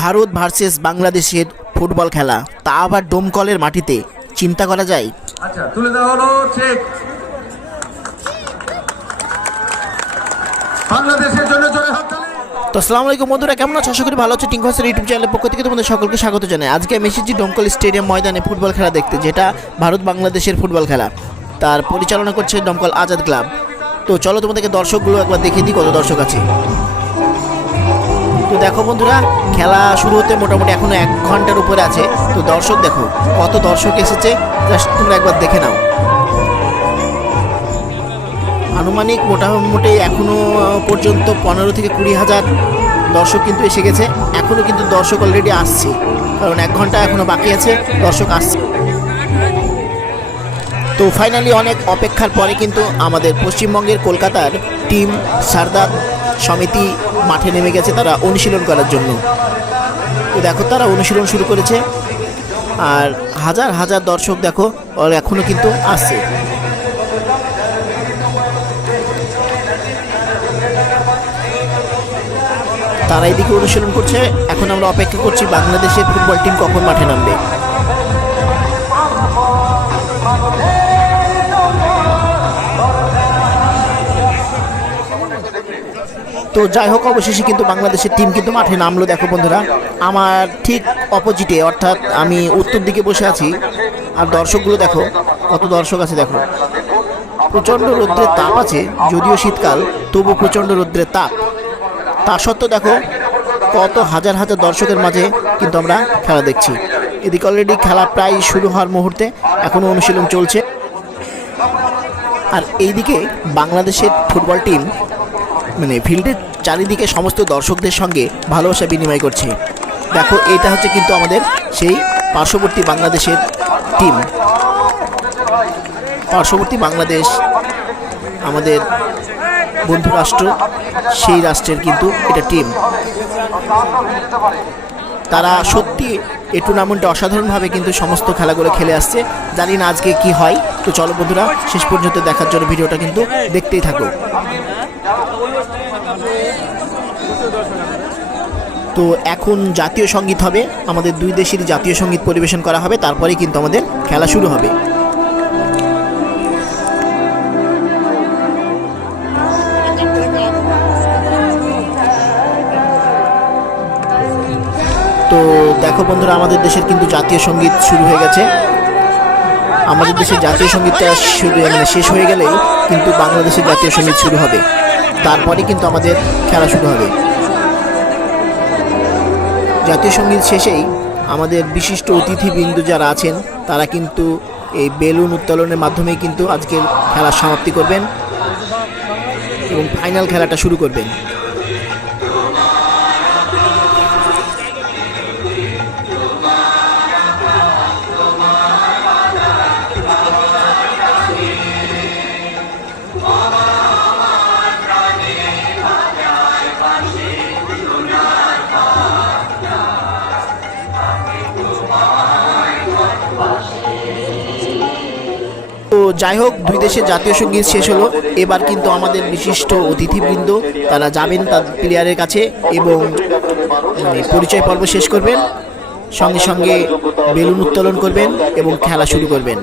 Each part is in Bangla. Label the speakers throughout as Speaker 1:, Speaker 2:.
Speaker 1: ভারত ভার্সেস বাংলাদেশের ফুটবল খেলা। তা আবার ডোমকলের মাটিতে। চিন্তা করা যায়।
Speaker 2: আচ্ছা তুলে দেওয়া হলো চেক বাংলাদেশের জন্য জোরে হাততালি।
Speaker 1: তো আসসালামু আলাইকুম বন্ধুরা কেমন আছো? আশা করি ভালো আছো। টিঙ্কসের ইউটিউব চ্যানেলের পক্ষ থেকে তোমাদের সকলকে স্বাগত জানাই। আজকে আমি এসেছি ডোমকল স্টেডিয়াম ময়দানে ফুটবল খেলা দেখতে যেটা ভারত বাংলাদেশের ফুটবল খেলা। তার পরিচালনা করছে দমকল আজাদ ক্লাব তো চলো তোমাদেরকে দর্শকগুলো একবার দেখিয়ে দিই কত দর্শক আছে। তো দেখো বন্ধুরা, খেলা শুরু হতে মোটামুটি এখনও এক ঘণ্টার উপরে আছে। তো দর্শক দেখো, কত দর্শক এসেছে, জাস্ট তোমরা একবার দেখে নাও। আনুমানিক মোটামুটি এখনও পর্যন্ত পনেরো থেকে কুড়ি হাজার দর্শক কিন্তু এসে গেছে। এখনও কিন্তু দর্শক অলরেডি আসছে, কারণ এক ঘণ্টা এখনও বাকি আছে, দর্শক আসছে। তো ফাইনালি অনেক অপেক্ষার পরে কিন্তু আমাদের পশ্চিমবঙ্গের কলকাতার টিম সারদার সমিতি মাঠে নেমে গেছে তারা অনুশীলন করার জন্য। তো দেখো, তারা অনুশীলন শুরু করেছে। আর হাজার হাজার দর্শক দেখো ওরা এখনও কিন্তু আসছে। তারা এইদিকে অনুশীলন করছে। এখন আমরা অপেক্ষা করছি বাংলাদেশের ফুটবল টিম কখন মাঠে নামবে। তো যাই হোক, অবশেষে কিন্তু বাংলাদেশের টিম কিন্তু মাঠে নামলো। দেখো বন্ধুরা, আমার ঠিক অপোজিটে অর্থাৎ আমি উত্তর দিকে বসে আছি। আর দর্শকগুলো দেখো, কত দর্শক আছে দেখো। প্রচণ্ড রৌদ্রের তাপ আছে, যদিও শীতকাল, তবু প্রচণ্ড রৌদ্রের তাপ। তা সত্ত্বেও দেখো, কত হাজার হাজার দর্শকের মাঝে কিন্তু আমরা খেলা দেখছি। এদিকে অলরেডি খেলা প্রায় শুরু হওয়ার মুহূর্তে এখনও অনুশীলন চলছে। আর এইদিকে বাংলাদেশের ফুটবল টিম মানে ফিল্ডের চারিদিকে সমস্ত দর্শকদের সঙ্গে ভালোবাসা বিনিময় করছে। দেখো, এটা হচ্ছে কিন্তু আমাদের সেই পার্শ্ববর্তী বাংলাদেশের টিম পার্শ্ববর্তী বাংলাদেশ, আমাদের বন্ধু রাষ্ট্র, সেই রাষ্ট্রের কিন্তু এটা টিম তারা সত্যি এই টুর্নামেন্টে অসাধারণভাবে কিন্তু সমস্ত খেলাগুলো খেলে আসছে। জানি না আজকে কি হয়। তো চলো বন্ধুরা, শেষ পর্যন্ত দেখার জন্য ভিডিওটা কিন্তু দেখতেই থাকো। তো এখন জাতীয় সংগীত হবে। আমাদের দুই দেশেরই জাতীয় সংগীত পরিবেশন করা হবে। তারপরেই কিন্তু আমাদের খেলা শুরু হবে। তো দেখো বন্ধুরা, আমাদের দেশের কিন্তু জাতীয় সংগীত শুরু হয়ে গেছে। আমাদের দেশের জাতীয় সঙ্গীতটা শুরু মানে শেষ হয়ে গেলেই কিন্তু বাংলাদেশের জাতীয় সংগীত শুরু হবে। তারপরে কিন্তু আমাদের খেলা শুরু হবে। জাতীয় সংগীত শেষেই আমাদের বিশিষ্ট অতিথিবৃন্দ যারা আছেন, তারা কিন্তু এই বেলুন উত্তোলনের মাধ্যমেই কিন্তু আজকের খেলা সমাপ্তি করবেন এবং ফাইনাল খেলাটা শুরু করবেন। যাই হোক দুই দেশের জাতীয় সংগীত শেষ হলো। এবার কিন্তু আমাদের বিশিষ্ট অতিথিবৃন্দ, তারা যাবেন তার প্লেয়ারের কাছে এবং পরিচয় পর্ব শেষ করবেন। সঙ্গে সঙ্গে বেলুন উত্তোলন করবেন এবং খেলা শুরু করবেন।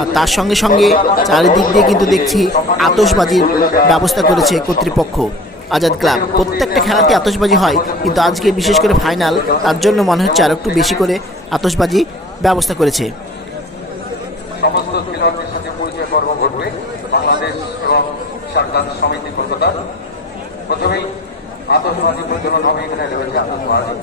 Speaker 1: আর তার সঙ্গে সঙ্গে চারিদিক দিয়ে কিন্তু দেখছি আতসবাজির ব্যবস্থা করেছে কর্তৃপক্ষ, আজাদ ক্লাব। প্রত্যেকটা খেলাতে আতসবাজি হয়, কিন্তু আজকে বিশেষ করে ফাইনাল, তার জন্য মনে হচ্ছে আর একটু বেশি করে আতসবাজি ব্যবস্থা করেছে।
Speaker 2: সমস্ত খেলোয়াড়দের সাথে পরিচয় পর্ব ঘটবে। বাংলাদেশ এবং সরকার সমিতি কলকাতা প্রথমেই আতসবাজি প্রজ্বলন হবে এখানে রয়েছে আতসবাজি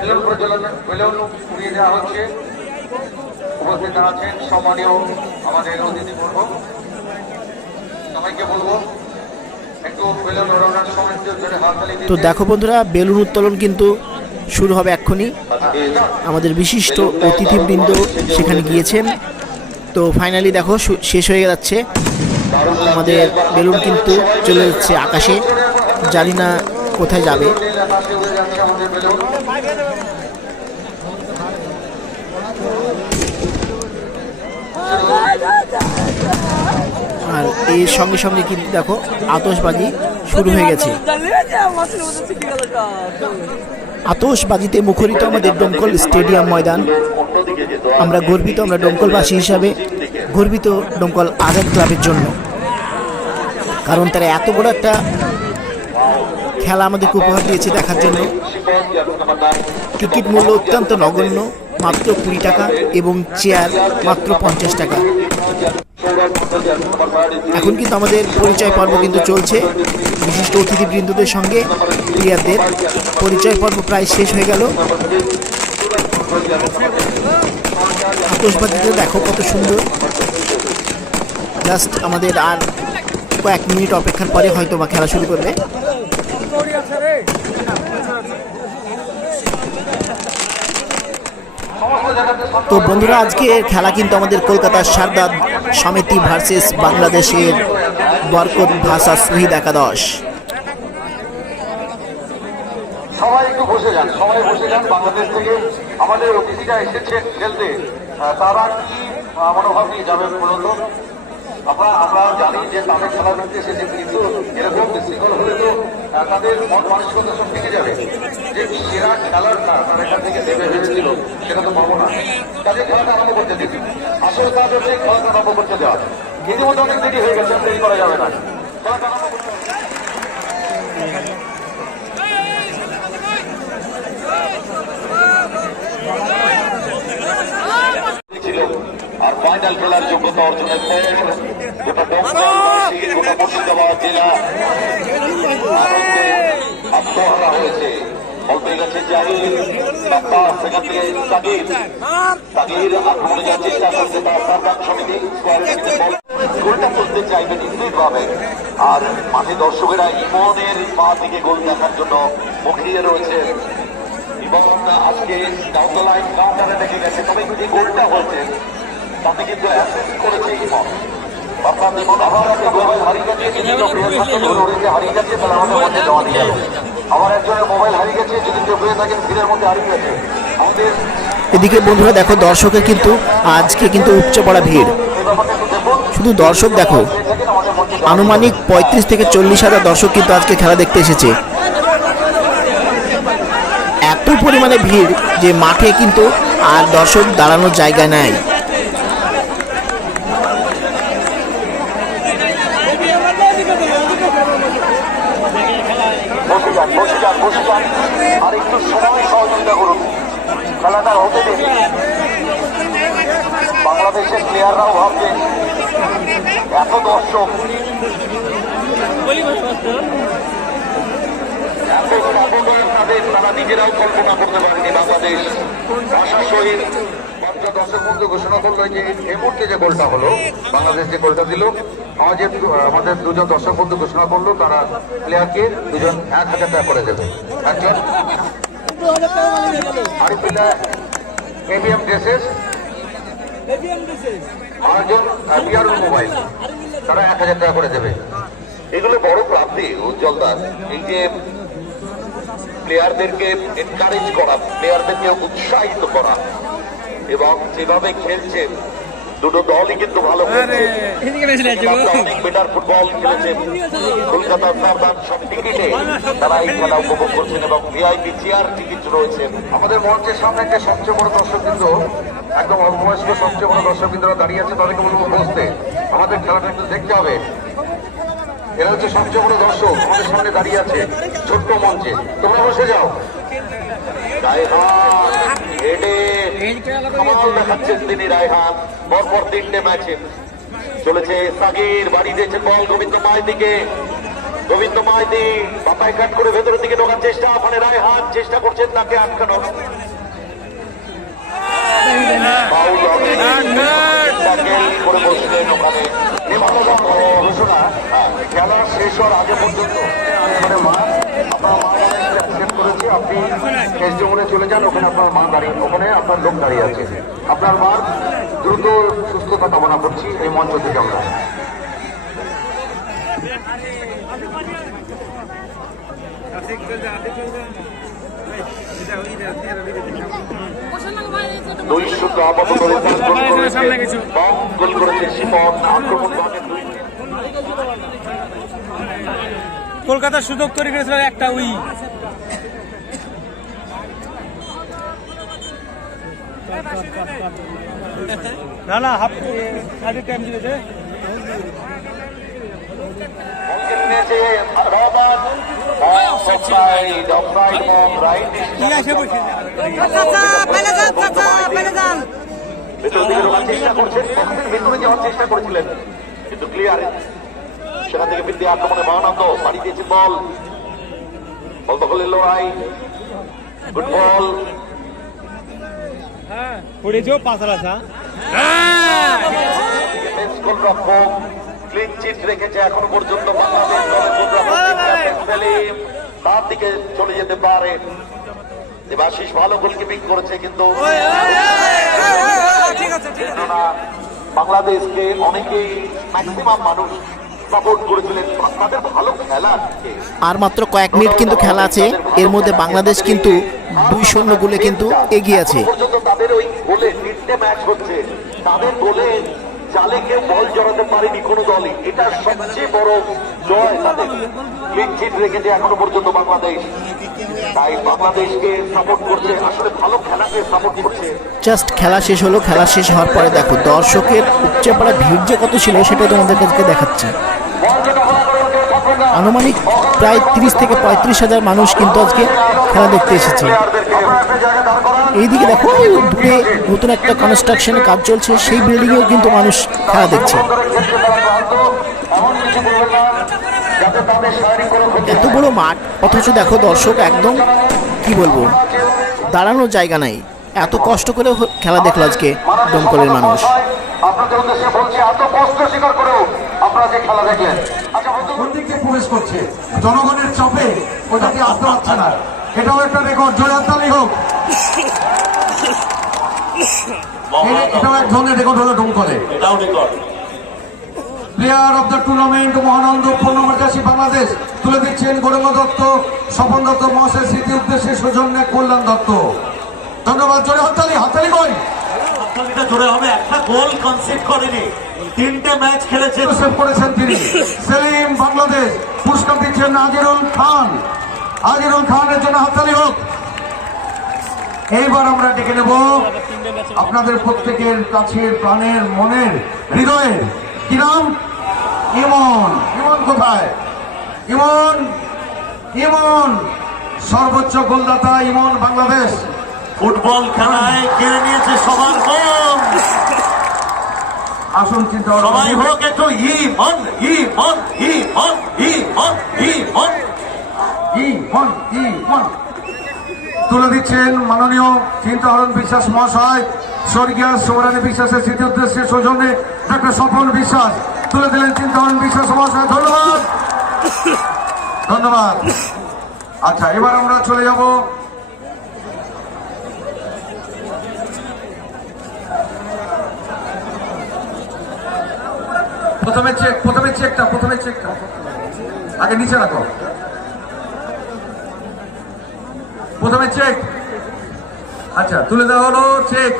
Speaker 2: বেলুন প্রচলন বেলুন উড়িয়ে দেওয়া হচ্ছে। উপস্থিত আছেন সম্মানীয় আমাদের অতিথিবর্গ সবাইকে বলব
Speaker 1: তো দেখো বন্ধুরা, বেলুন উত্তোলন কিন্তু শুরু হবে এক্ষুনি। আমাদের বিশিষ্ট অতিথিবৃন্দ সেখানে গিয়েছেন। তো ফাইনালি দেখো শেষ হয়ে যাচ্ছে। আমাদের বেলুন কিন্তু চলে যাচ্ছে আকাশে। জানি না কোথায় যাবে। আর এর সঙ্গে সঙ্গে কিন্তু দেখো, আতশবাজি শুরু হয়ে গেছে। আতশবাজিতে মুখরিত আমাদের ডোমকল স্টেডিয়াম ময়দান। আমরা গর্বিত আমরা ডোমকলবাসী হিসাবে গর্বিত ডোমকল আজাদ ক্লাবের জন্য। কারণ তারা এত বড় একটা খেলা আমাদেরকে উপহার দিয়েছে দেখার জন্য। টিকিট মূল্য অত্যন্ত নগণ্য, মাত্র কুড়ি টাকা এবং চেয়ার মাত্র পঞ্চাশ টাকা। এখন কিন্তু আমাদের পরিচয় পর্ব কিন্তু চলছে। বিশিষ্ট অতিথিবৃন্দদের সঙ্গে প্লেয়ারদের পরিচয় পর্ব প্রায় শেষ হয়ে গেল। আতসবাজিতে দেখো কত সুন্দর। জাস্ট আমাদের আর কয়েক মিনিট অপেক্ষার পরে হয়তো বা খেলা শুরু করবে। তো বন্ধুরা আজকে খেলা কিন্তু আমাদের কলকাতার সারদা সমিতি ভার্সেস বাংলাদেশের বরকত ভাষা শহীদ একাদশ।
Speaker 2: সবাই একটু বসে যান, সবাই বসে যান, বাংলাদেশ থেকে আমাদের অতিথিরা এসেছেন খেলতে। তারা কি মনোভাব নিয়ে যাবেন মূলত আমরা আমরা জানি যে তাদের খেলা দেখতে এসেছে, কিন্তু এরকম বিশৃঙ্খল হলে তো তাদের মন মানসিকতা সব থেকে যাবে। যে সেরা খেলার তারা এখান থেকে দেবে সেটা তো পাবো না। তাদের খেলাটা আরম্ভ করতে দিন আসল কাজ হচ্ছে করতে দেওয়া। ইতিমধ্যে অনেক দেরি হয়ে গেছে করা যাবে না। আর ফাইনাল খেলার যোগ্যতা অর্জনের পর দমকলবাসী, গোটা মুর্শিদাবাদ জেলা আত্মহারা হয়েছে। বলতে গেছে জাহির সেখান থেকে তাগির তাগির আক্রমণে যাওয়ার চেষ্টা করছে তার সার্বাক সমিতি স্কোয়ারের ভিতরে বল গোলটা করতে চাইবে নিশ্চিত ভাবে আর মাঠে দর্শকেরা ইমনের পা থেকে গোল দেখার জন্য মুখিয়ে রয়েছে। এবং আজকে লাইন কাউন্টারে দেখে গেছে তবে যে গোলটা হয়েছে তাতে কিন্তু অ্যাসিস্ট করেছে ইমন। অর্থাৎ ইমন আবার হারিয়ে উড়িয়ে হারিয়ে গেছে তাহলে আমাদের মধ্যে জমা দিয়ে আবার একজনের মোবাইল হারিয়ে গেছে, যদি কেউ পেয়ে থাকেন, ভিড়ের মধ্যে হারিয়ে গেছে। আমাদের
Speaker 1: এদিকে বন্ধুরা, দেখো, দর্শকের কিন্তু আজকে কিন্তু উপচে পড়া ভিড়। শুধু দর্শক দেখো, আনুমানিক পঁয়ত্রিশ থেকে চল্লিশ হাজার দর্শক কিন্তু আজকে খেলা দেখতে এসেছে। এত পরিমাণে ভিড় যে মাঠে কিন্তু আর দর্শক দাঁড়ানোর জায়গা নাই।
Speaker 2: বসে যান বসে যান বসে যান। আর একটু সময় সহযোগিতা করুন। খেলাটা হতে দিন বাংলাদেশের প্লেয়াররাও ভাবছেন এত দর্শক। এত সাবধান তাদের তারা নিজেরাও কল্পনা করতে পারেনি বাংলাদেশ। ভাষা শহীদ মাত্র দশের মধ্যে ঘোষণা করল যে, এই মুহূর্তে যে গোলটা হলো, বাংলাদেশ যে গোলটা দিল আমাদের আমাদের দুজন দর্শক বন্ধু ঘোষণা করল, তারা প্লেয়ারকে দুজন এক হাজার টাকা করে দেবে। একজন মোবাইল। তারা এক হাজার টাকা করে এগুলো বড় প্রাপ্তি উজ্জ্বল দাস। এই প্লেয়ারদেরকে এনকারেজ করা প্লেয়ারদেরকে উৎসাহিত করা, এবং যেভাবে খেলছে দুটো দলই কিন্তু ভালো অনেক বেটার ফুটবল খেলেছে। কলকাতার সাবধান সব টিকিটে। তারা এই খেলা উপভোগ করছেন এবং ভিআইপি চেয়ার টিকিট রয়েছে। আমাদের মঞ্চের সামনে যে সবচেয়ে বড় দর্শক কিন্তু একদম অল্প বয়স্ক সবচেয়ে বড় দর্শক বিন্দুরা দাঁড়িয়ে আছে তাদেরকে বলব বসতে। আমাদের খেলাটা একটু দেখতে হবে। এরা হচ্ছে সবচেয়ে বড় দর্শক আমাদের সামনে দাঁড়িয়ে আছে ছোট্ট মঞ্চে। তোমরা বসে যাও। রায়হান তিনি রায়হান। পরপর তিনটে ম্যাচে চলেছে সাগির বাড়ি দিয়েছেন বল গোবিন্দ মাইদিকে গোবিন্দ মাইদি পাপায় কাট করে ভেতরের দিকে ঢোকার চেষ্টা ওখানে রায়হান চেষ্টা করছেন তাকে আটকানো হ্যাঁ, খেলা শেষ হওয়ার আগে পর্যন্ত মানে মা আপনার মা অ্যাকসেপ্ট করেছে আপনি এসডি মোড়ে চলে যান, ওখানে আপনার মা দাঁড়িয়ে, ওখানে আপনার লোক দাঁড়িয়ে আছে। আপনার মার দ্রুত সুস্থতা কামনা করছি, এই মঞ্চ থেকে আমরা। দুই।
Speaker 3: কলকাতার সুযোগ তৈরি করেছিল একটা উই। না না হাফ আগে টাইম দিয়েছে
Speaker 2: চেষ্টা করছেন। যাওয়ার চেষ্টা করেছিলেন। কিন্তু ক্লিয়ার সেখান থেকে বৃদ্ধি আক্রমণে মহানন্দ বাড়ি দিয়েছে বল। বল দখলের লড়াই গুড বল
Speaker 3: পাঁচলা চা
Speaker 2: গোলরক্ষক ক্লিন চিট রেখেছে এখনও পর্যন্ত বাংলাদেশ সেলিম তার দিকে চলে যেতে পারে দেবাশিস ভালো গোলকিপিং করেছে কিন্তু
Speaker 4: ঠিক আছে ঠিক আছে
Speaker 2: কেননা বাংলাদেশকে অনেকেই ম্যাক্সিমাম মানুষ সাপোর্ট করেছিলেন তাদের ভালো খেলা
Speaker 1: আর মাত্র কয়েক মিনিট কিন্তু খেলা আছে এর মধ্যে বাংলাদেশ কিন্তু দুই শূন্য গোলে কিন্তু এগিয়ে আছে
Speaker 2: তিনটে ম্যাচ হচ্ছে। তাদের গোলে জালে কেউ বল জড়াতে পারেনি কোনো দলই। এটা সবচেয়ে বড় জয় তাদের। রেখেছে এখনও পর্যন্ত বাংলাদেশ। বাংলাদেশকে সাপোর্ট ভালো খেলাকে সাপোর্ট
Speaker 1: জাস্ট খেলা শেষ হলো, খেলা শেষ হওয়ার পরে দেখো, দর্শকের উপচে পড়া ভিড় যে কত ছিল, সেটাই তোমাদের কাছে দেখাচ্ছি। আনুমানিক প্রায় তিরিশ থেকে পঁয়ত্রিশ হাজার মানুষ কিন্তু আজকে খেলা দেখতে এসেছে। এইদিকে দেখো দূরে নতুন একটা কনস্ট্রাকশনের কাজ চলছে, সেই বিল্ডিংয়েও কিন্তু মানুষ খেলা দেখছে। এত বড় মাঠ, অথচ দেখো দর্শক, একদম কি বলব, দাঁড়ানোর জায়গা নাই। এত কষ্ট করে খেলা দেখল আজকে দমকলের মানুষ।
Speaker 2: আপনাদের উদ্দেশ্যে বলছি, এত কষ্ট স্বীকার করেও আপনারা যে খেলা দেখলেন। আচ্ছা
Speaker 5: দিক প্রবেশ করছে? জনগণের চাপে ওটাকে আসতে পারছে না? এটাও একটা রেকর্ড জয়াতালি হোক। এটাও এক ধরনের রেকর্ড হলো ডোমকলে
Speaker 2: এটাও record
Speaker 5: player of the tournament Mahananda পূর্ণমাচাষী Bangladesh তুলে দিচ্ছেন গৌরঙ্গ দত্ত স্বপন দত্ত মহাশয় স্মৃতি উদ্দেশ্যে সৌজন্যে কল্যাণ দত্ত। ধন্যবাদ জোরে হাততালি হাততালি কই
Speaker 6: হাততালিটা জোরে হবে একটা গোল কনসিড করেনি। তিনটে ম্যাচ খেলেছে
Speaker 5: সেভ করেছেন তিনি। সেলিম বাংলাদেশ পুরস্কার দিচ্ছেন আজিরুল খান। আজিরুল খানের জন্য হাততালি হোক। এইবার আমরা ডেকে নেব আপনাদের প্রত্যেকের কাছের প্রাণের মনের হৃদয়ের। কি নাম? ইমন। ইমন কোথায়? ইমন? ইমন। সর্বোচ্চ গোলদাতা ইমন বাংলাদেশ।
Speaker 6: ফুটবল খেলায় কেড়ে নিয়েছে সবার মন
Speaker 5: আসুন চিন্তা
Speaker 6: সবাই। হোক একটু ই মন ই মন ই মন ই মন ই মন।
Speaker 5: ই মন ই মন। তুলে দিচ্ছেন মাননীয় চিন্তাহরণ বিশ্বাস মহাশয় স্বর্গীয় সৌরানী বিশ্বাসের স্মৃতি উদ্দেশ্যে সৌজন্যে ডক্টর সফল বিশ্বাস। তুলে দিলেন চিন্তাহরণ বিশ্বাস মহাশয় ধন্যবাদ। ধন্যবাদ। আচ্ছা এবার আমরা চলে যাব প্রথমে চেক প্রথমে চেকটা প্রথমে চেকটা আগে নিচে রাখো। প্রথমে চেক আচ্ছা তুলে দেওয়া হলো চেক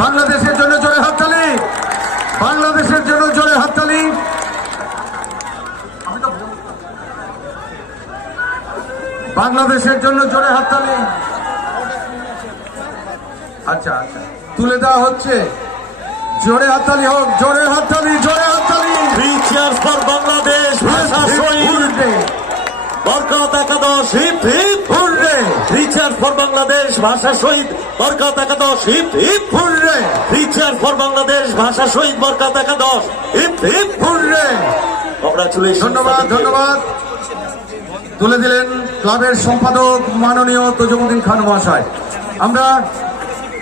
Speaker 5: বাংলাদেশের জন্য জোরে হাততালি। বাংলাদেশের জন্য জোরে হাততালি। বাংলাদেশের জন্য জোরে হাততালি। আচ্ছা আচ্ছা। তুলে দেওয়া হচ্ছে। জোরে হাততালি হোক জোরে হাততালি জোরে হাততালি।
Speaker 6: থ্রি চেয়ার্স ফর বাংলাদেশ ভাষা শহীদ বরকত একাদশ hip hip three cheers for Bangladesh ভাষা শহীদ বরকত একাদশ hip hip three cheers for Bangladesh ভাষা শহীদ বরকত একাদশ হিপ হিপ কংগ্রাচুলেশন
Speaker 5: ধন্যবাদ ধন্যবাদ। তুলে দিলেন ক্লাবের সম্পাদক মাননীয় তজুমুদ্দিন খান মহাশয়। আমরা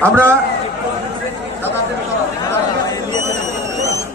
Speaker 5: আমরা